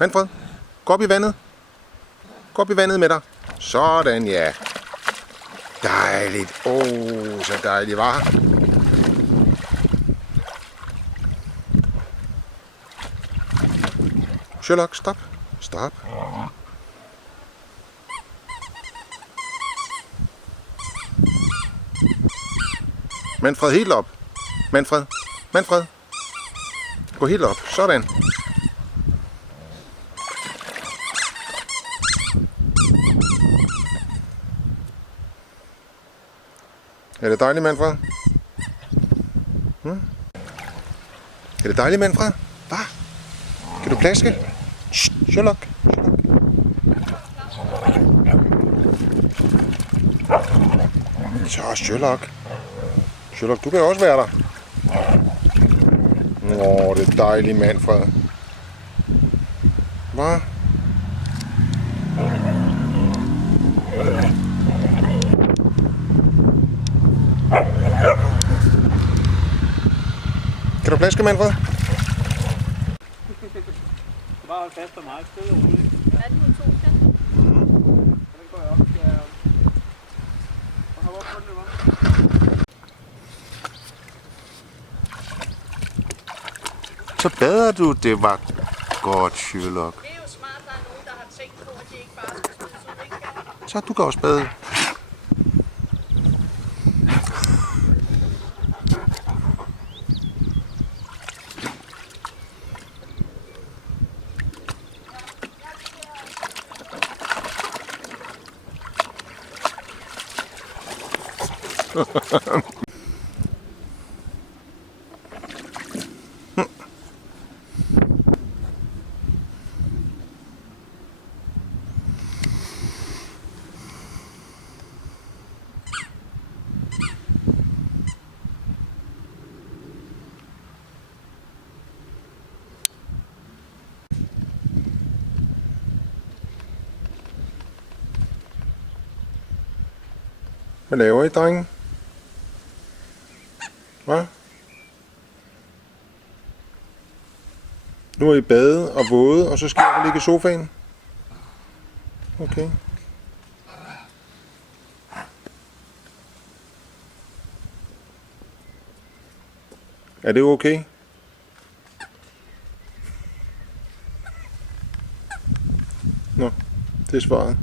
Manfred, gå op i vandet. Gå op i vandet med dig. Sådan, ja. Dejligt. Så dejligt, var. Sherlock, stop. Stop. Manfred, helt op. Manfred. Gå helt op. Sådan. Er det dejligt, Manfred? Er det dejligt, Manfred? Hvad? Kan du plaske? Sherlock. Så, Sherlock. Sherlock, du kan også være der. Det er dejligt, Manfred. Hvad? Kan du plaske, Manfred? Bare hold fast og meget stille og roligt. Ja, det er 2 kan. Så den går jeg op. Og hop op på den, hva'? Så bader du, det var godt, Sherlock. Det er jo smart, der er nogen, der har tænkt på, at de ikke bare skal smides ud, ikke? Så du kan også bade. Hvad laver I, drenge? Hvad? Nu er I badet og våde, og så skal jeg ligge i sofaen? Okay. Er det okay? Nå, det er svaret.